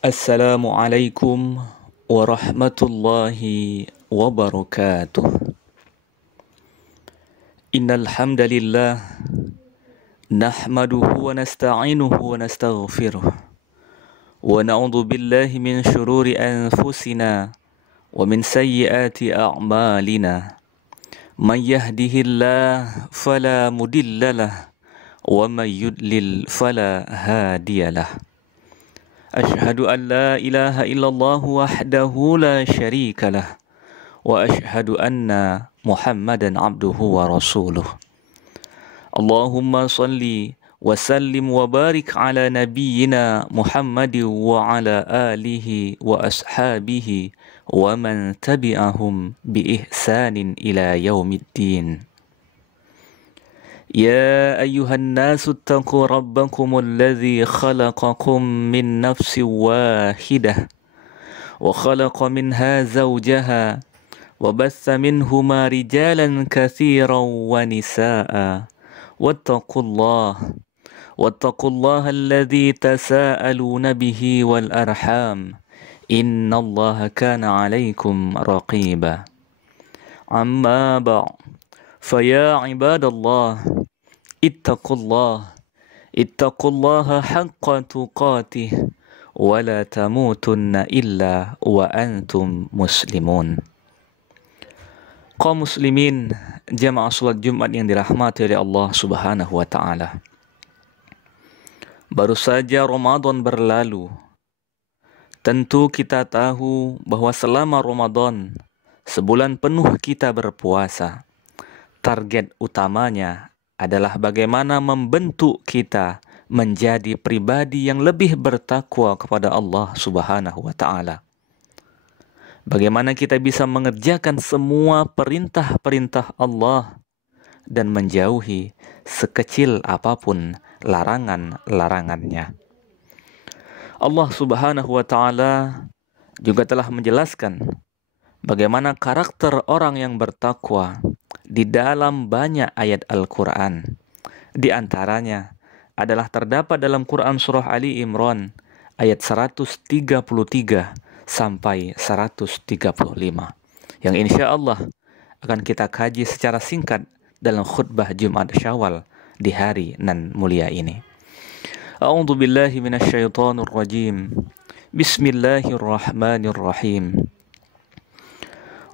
Assalamualaikum warahmatullahi wabarakatuh. Innal hamdalillah nahmaduhu wa nasta'inuhu wa nastaghfiruh wa na'udzu billahi min shururi anfusina wa min sayyiati a'malina. Man yahdihillah fala mudhillalah wa man yudlil fala hadiyalah. أشهد أن لا إله إلا الله وحده لا شريك له وأشهد أن محمدا عبده ورسوله. اللهم صل وسلم وبارك على نبينا محمد وعلى آله وأصحابه ومن تبعهم بإحسان إلى يوم الدين. يا أيها الناس اتقوا ربكم الذي خلقكم من نفس واحدة وخلق منها زوجها وبث منهما رجالا كثيرا ونساء واتقوا الله الذي تساءلون به والأرحام إن الله كان عليكم رقيبا. أما بعد فيا عباد الله اتقوا الله حق تقاته ولا تموتن إلا وأنتم مسلمون. Kaum muslimin jamaah salat Jumat yang dirahmati oleh Allah Subhanahu wa taala. Baru saja Ramadan berlalu. Tentu kita tahu bahwa selama Ramadan sebulan penuh kita berpuasa. Target utamanya adalah bagaimana membentuk kita menjadi pribadi yang lebih bertakwa kepada Allah Subhanahu wa taala. Bagaimana kita bisa mengerjakan semua perintah-perintah Allah dan menjauhi sekecil apapun larangan-larangannya. Allah Subhanahu wa taala juga telah menjelaskan bagaimana karakter orang yang bertakwa di dalam banyak ayat Al-Quran. Di antaranya adalah terdapat dalam Quran Surah Ali Imran ayat 133 sampai 135 yang insya Allah akan kita kaji secara singkat dalam khutbah Jumat Syawal di hari nan mulia ini. A'udzu billahi minasyaitonir rajim. Bismillahirrahmanirrahim.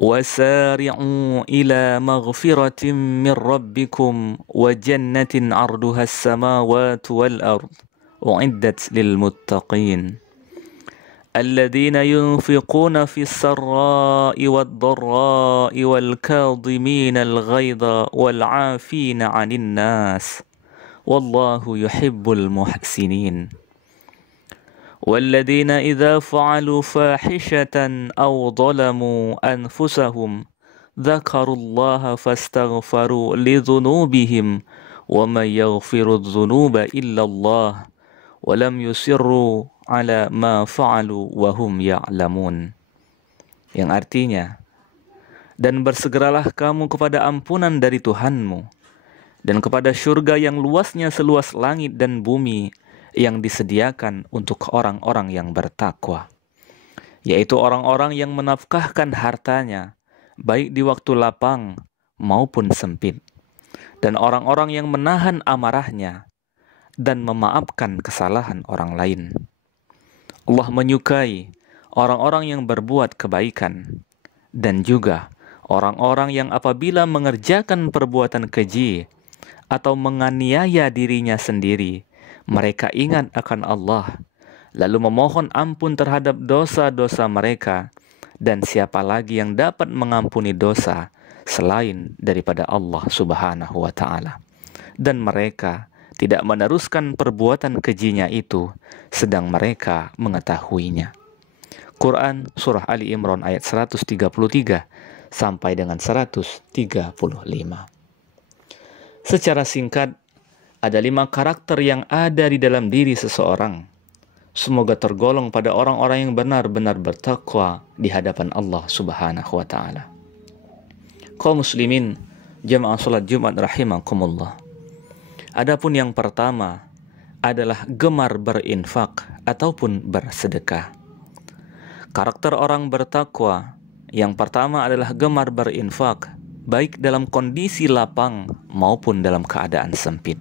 وسارعوا إلى مغفرة من ربكم وجنة عرضها السماوات والأرض أعدت للمتقين الذين ينفقون في السراء والضراء والكاظمين الغيظ والعافين عن الناس والله يحب المحسنين والذين إذا فعلوا فاحشة أو ظلموا أنفسهم ذكروا الله فاستغفروا لذنوبهم ومن يغفر الذنوب إلا الله ولم يصروا على ما فعلوا وهم يعلمون. Yang artinya, dan bersegeralah kamu kepada ampunan dari Tuhanmu dan kepada surga yang luasnya seluas langit dan bumi yang disediakan untuk orang-orang yang bertakwa, yaitu orang-orang yang menafkahkan hartanya baik di waktu lapang maupun sempit, dan orang-orang yang menahan amarahnya dan memaafkan kesalahan orang lain. Allah menyukai orang-orang yang berbuat kebaikan dan juga orang-orang yang apabila mengerjakan perbuatan keji atau menganiaya dirinya sendiri, mereka ingat akan Allah, lalu memohon ampun terhadap dosa-dosa mereka, dan siapa lagi yang dapat mengampuni dosa selain daripada Allah Subhanahu wa ta'ala. Dan mereka tidak meneruskan perbuatan kejinya itu, sedang mereka mengetahuinya. Quran Surah Ali Imran ayat 133 sampai dengan 135. Secara singkat, ada 5 karakter yang ada di dalam diri seseorang. semoga tergolong pada orang-orang yang benar-benar bertakwa di hadapan Allah Subhanahu wa taala. Kaum muslimin, jamaah salat Jumat rahimakumullah. Adapun yang pertama adalah gemar berinfak ataupun bersedekah. Karakter orang bertakwa yang pertama adalah gemar berinfak, baik dalam kondisi lapang maupun dalam keadaan sempit.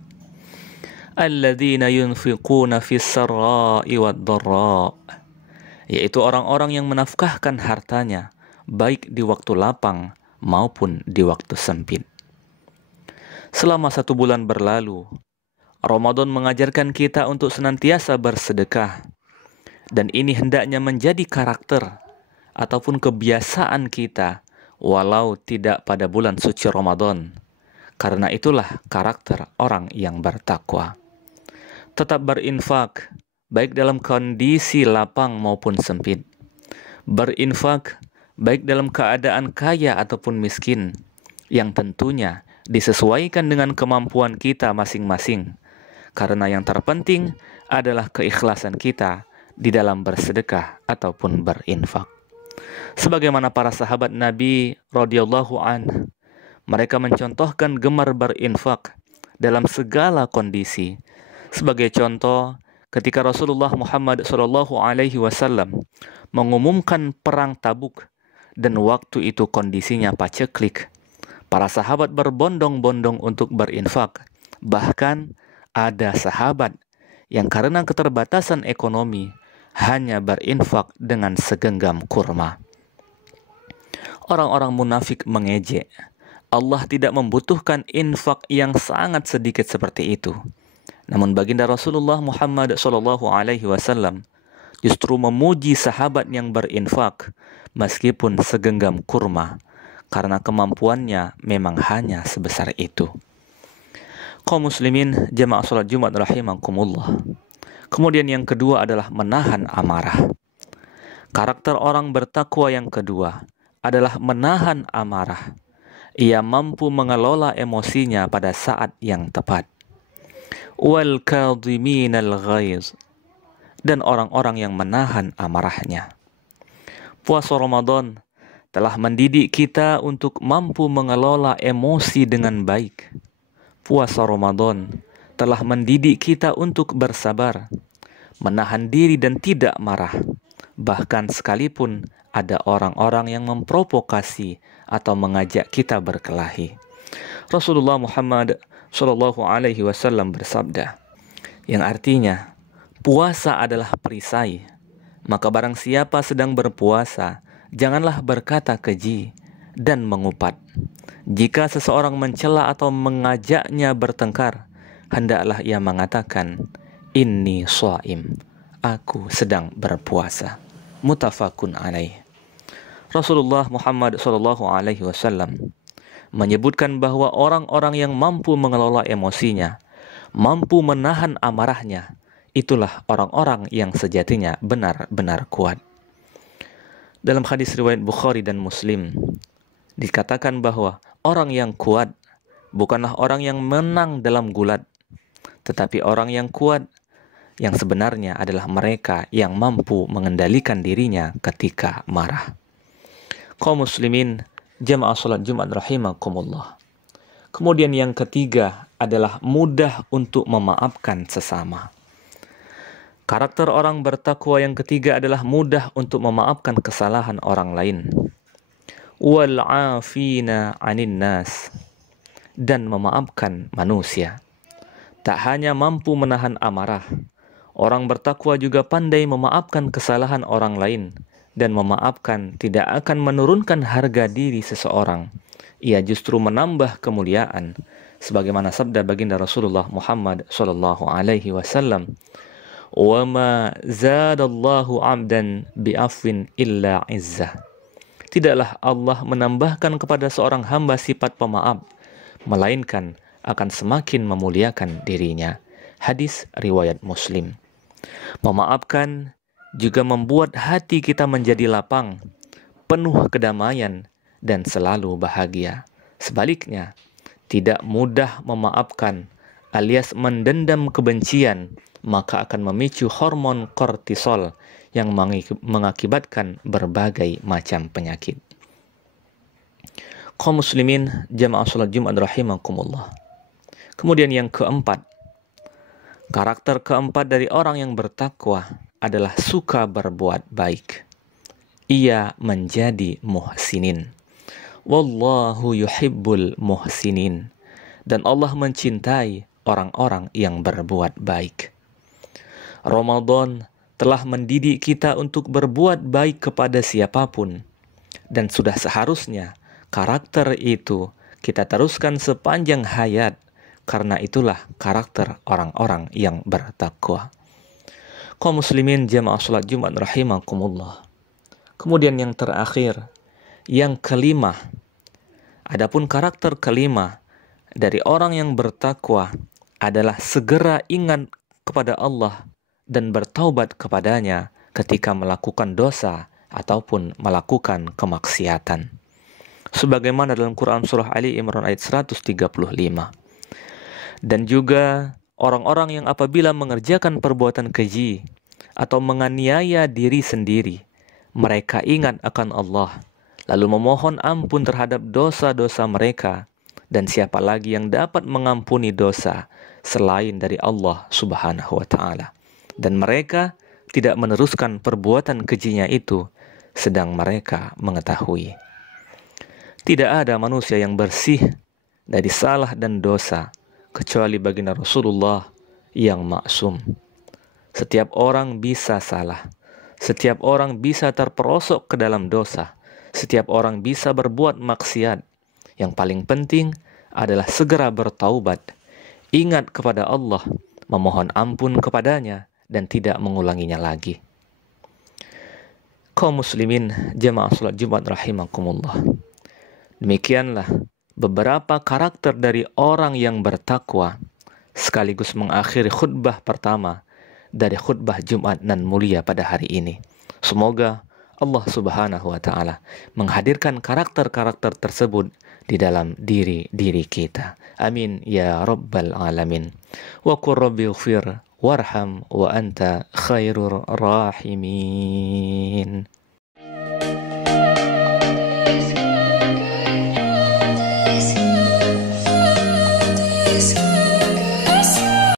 Alladzina yunfiquna fis sarra'i wad dharra, yaitu orang-orang yang menafkahkan hartanya baik di waktu lapang maupun di waktu sempit. Selama 1 bulan berlalu, Ramadan mengajarkan kita untuk senantiasa bersedekah, dan ini hendaknya menjadi karakter ataupun kebiasaan kita walau tidak pada bulan suci Ramadan. Karena itulah karakter orang yang bertakwa. Tetap berinfak baik dalam kondisi lapang maupun sempit. Berinfak baik dalam keadaan kaya ataupun miskin, yang tentunya disesuaikan dengan kemampuan kita masing-masing. Karena yang terpenting adalah keikhlasan kita di dalam bersedekah ataupun berinfak. Sebagaimana para sahabat Nabi radhiyallahu an, mereka mencontohkan gemar berinfak dalam segala kondisi. Sebagai contoh, ketika Rasulullah Muhammad SAW mengumumkan perang Tabuk dan waktu itu kondisinya paceklik, para sahabat berbondong-bondong untuk berinfak. Bahkan ada sahabat yang karena keterbatasan ekonomi hanya berinfak dengan segenggam kurma. Orang-orang munafik mengejek, Allah tidak membutuhkan infak yang sangat sedikit seperti itu. Namun baginda Rasulullah Muhammad SAW justru memuji sahabat yang berinfak meskipun segenggam kurma, karena kemampuannya memang hanya sebesar itu. Kaum muslimin, jamaah salat Jumat rahimakumullah. Kemudian yang kedua adalah menahan amarah. Karakter orang bertakwa yang kedua adalah menahan amarah. Ia mampu mengelola emosinya pada saat yang tepat. Wal kadhiminal ghaiz, dan orang-orang yang menahan amarahnya. Puasa Ramadan telah mendidik kita untuk mampu mengelola emosi dengan baik. Puasa Ramadan telah mendidik kita untuk bersabar, menahan diri dan tidak marah. Bahkan sekalipun ada orang-orang yang memprovokasi atau mengajak kita berkelahi. Rasulullah Muhammad SAW bersabda, yang artinya, puasa adalah perisai. Maka barang siapa sedang berpuasa, janganlah berkata keji dan mengupat. Jika seseorang mencela atau mengajaknya bertengkar, hendaklah ia mengatakan, inni shaim, aku sedang berpuasa. Muttafaqun alaih. Rasulullah Muhammad SAW menyebutkan bahwa orang-orang yang mampu mengelola emosinya, mampu menahan amarahnya, itulah orang-orang yang sejatinya benar-benar kuat. Dalam hadis riwayat Bukhari dan Muslim, dikatakan bahwa orang yang kuat bukanlah orang yang menang dalam gulat, tetapi orang yang kuat yang sebenarnya adalah mereka yang mampu mengendalikan dirinya ketika marah. Kaum muslimin, jamaah salat Jumat rahimakumullah. Kemudian yang ketiga adalah mudah untuk memaafkan sesama. Karakter orang bertakwa yang ketiga adalah mudah untuk memaafkan kesalahan orang lain. Wal 'afina 'anin nas, dan memaafkan manusia. Tak hanya mampu menahan amarah, orang bertakwa juga pandai memaafkan kesalahan orang lain, dan memaafkan tidak akan menurunkan harga diri seseorang. Ia justru menambah kemuliaan, sebagaimana sabda baginda Rasulullah Muhammad SAW, "Wa ma zadallahu 'abdan bi'afwin illa 'izzah." Tidaklah Allah menambahkan kepada seorang hamba sifat pemaaf, melainkan akan semakin memuliakan dirinya. Hadis riwayat Muslim. Memaafkan juga membuat hati kita menjadi lapang, penuh kedamaian, dan selalu bahagia. Sebaliknya, tidak mudah memaafkan alias mendendam kebencian maka akan memicu hormon kortisol yang mengakibatkan berbagai macam penyakit. Kaum muslimin jamaah salat Jumat rahimakumullah. Kemudian yang keempat, karakter keempat dari orang yang bertakwa adalah suka berbuat baik. Ia menjadi muhsinin. Wallahu yuhibbul muhsinin. Dan Allah mencintai orang-orang yang berbuat baik. Ramadan telah mendidik kita untuk berbuat baik kepada siapapun. Dan sudah seharusnya karakter itu kita teruskan sepanjang hayat. Karena itulah karakter orang-orang yang bertakwa. Kaum muslimin jamaah salat Jumat rahimakumullah. Kemudian yang terakhir, yang kelima. Adapun karakter kelima dari orang yang bertakwa adalah segera ingat kepada Allah dan bertaubat kepadanya ketika melakukan dosa ataupun melakukan kemaksiatan. Sebagaimana dalam Quran surah Ali Imran ayat 135. Dan juga orang-orang yang apabila mengerjakan perbuatan keji atau menganiaya diri sendiri, mereka ingat akan Allah, lalu memohon ampun terhadap dosa-dosa mereka. Dan siapa lagi yang dapat mengampuni dosa selain dari Allah Subhanahu wa Ta'ala. Dan mereka tidak meneruskan perbuatan kejinya itu, sedang mereka mengetahui. Tidak ada manusia yang bersih dari salah dan dosa kecuali baginda Rasulullah yang maksum. Setiap orang bisa salah. Setiap orang bisa terperosok ke dalam dosa. Setiap orang bisa berbuat maksiat. Yang paling penting adalah segera bertaubat, ingat kepada Allah, memohon ampun kepadanya, dan tidak mengulanginya lagi. Kaum muslimin jamaah salat Jumat rahimakumullah. Demikianlah beberapa karakter dari orang yang bertakwa, sekaligus mengakhiri khutbah pertama dari khutbah Jumat nan mulia pada hari ini. Semoga Allah Subhanahu wa Ta'ala menghadirkan karakter-karakter tersebut di dalam diri kita. Amin ya rabbal alamin. Wa qur rabbi ighfir warham wa anta khairur rahimin.